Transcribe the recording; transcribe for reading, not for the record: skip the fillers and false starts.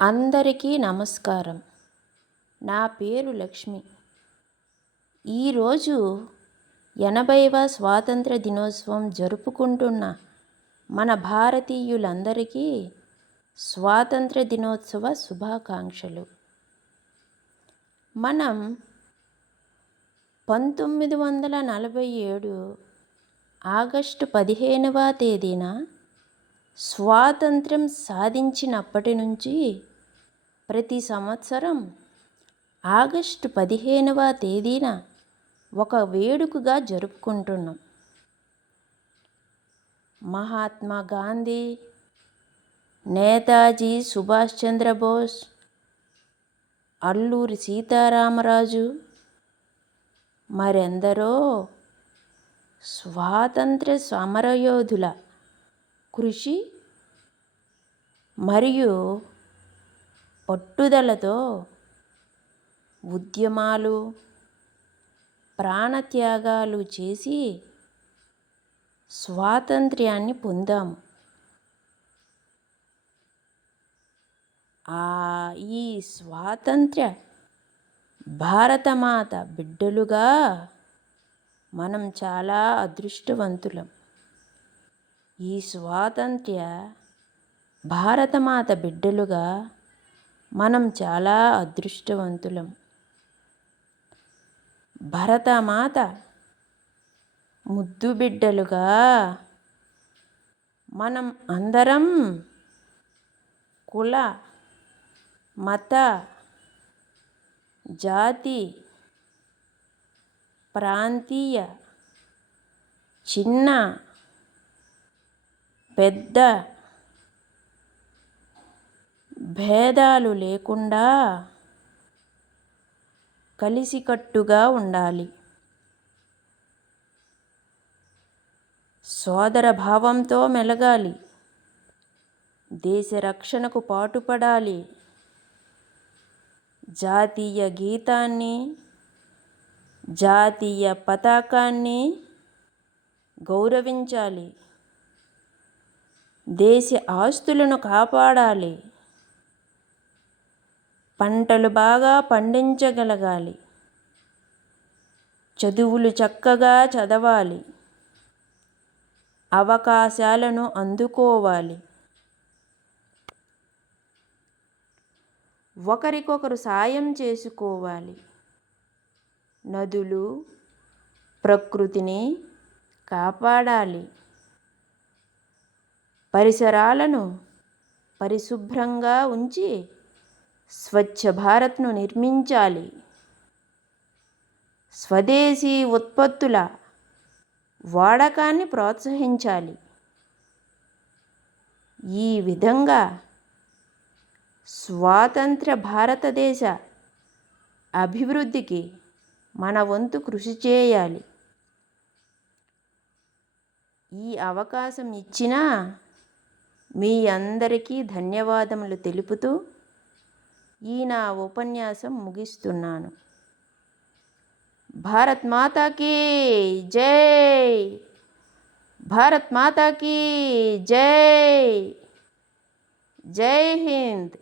అందరికీ నమస్కారం. నా పేరు లక్ష్మి. ఈరోజు 80వ స్వాతంత్ర దినోత్సవం జరుపుకుంటున్న మన భారతీయులందరికీ స్వాతంత్ర దినోత్సవ శుభాకాంక్షలు. మనం 1947 ఆగస్టు 15వ తేదీన స్వాతంత్ర్యం సాధించినప్పటి నుంచి ప్రతి సంవత్సరం ఆగస్టు 15వ తేదీన ఒక వేడుకగా జరుపుకుంటున్నాం. మహాత్మా గాంధీ, నేతాజీ సుభాష్ చంద్రబోస్, అల్లూరి సీతారామరాజు, మరెందరో స్వాతంత్ర్య సమరయోధుల కృషి మరియు పట్టుదలతో ఉద్యమాలు, ప్రాణత్యాగాలు చేసి స్వాతంత్ర్యాన్ని పొందాము. ఈ స్వాతంత్ర్య భారతమాత బిడ్డలుగా మనం చాలా అదృష్టవంతులం. ఈ స్వాతంత్ర్య భారతమాత బిడ్డలుగా మనం చాలా అదృష్టవంతులం. భరతమాత ముద్దు బిడ్డలుగా మనం అందరం కుల, మత, జాతి, ప్రాంతీయ, చిన్న పెద్ద భేదాలు లేకుండా కలిసికట్టుగా ఉండాలి. సోదర భావంతో మెలగాలి. దేశ రక్షణకు పాటుపడాలి. జాతీయ గీతాన్ని, జాతీయ పతాకాన్ని గౌరవించాలి. దేశ ఆస్తులను కాపాడాలి. పంటలు బాగా పండించగలగాలి. చదువులు చక్కగా చదవాలి. అవకాశాలను అందుకోవాలి. ఒకరికొకరు సాయం చేసుకోవాలి. నదులు, ప్రకృతిని కాపాడాలి. పరిసరాలను పరిశుభ్రంగా ఉంచి స్వచ్ఛ భారత్ను నిర్మించాలి. స్వదేశీ ఉత్పత్తుల వాడకాన్ని ప్రోత్సహించాలి. ఈ విధంగా స్వాతంత్ర భారతదేశ అభివృద్ధికి మన వంతు కృషి చేయాలి. ఈ అవకాశం ఇచ్చిన మీ అందరికీ ధన్యవాదములు తెలుపుతూ ఈ నా ఉపన్యాసం ముగిస్తున్నాను. భారత్ మాతాకి జై! భారత్ మాతాకి జై! జై హింద్!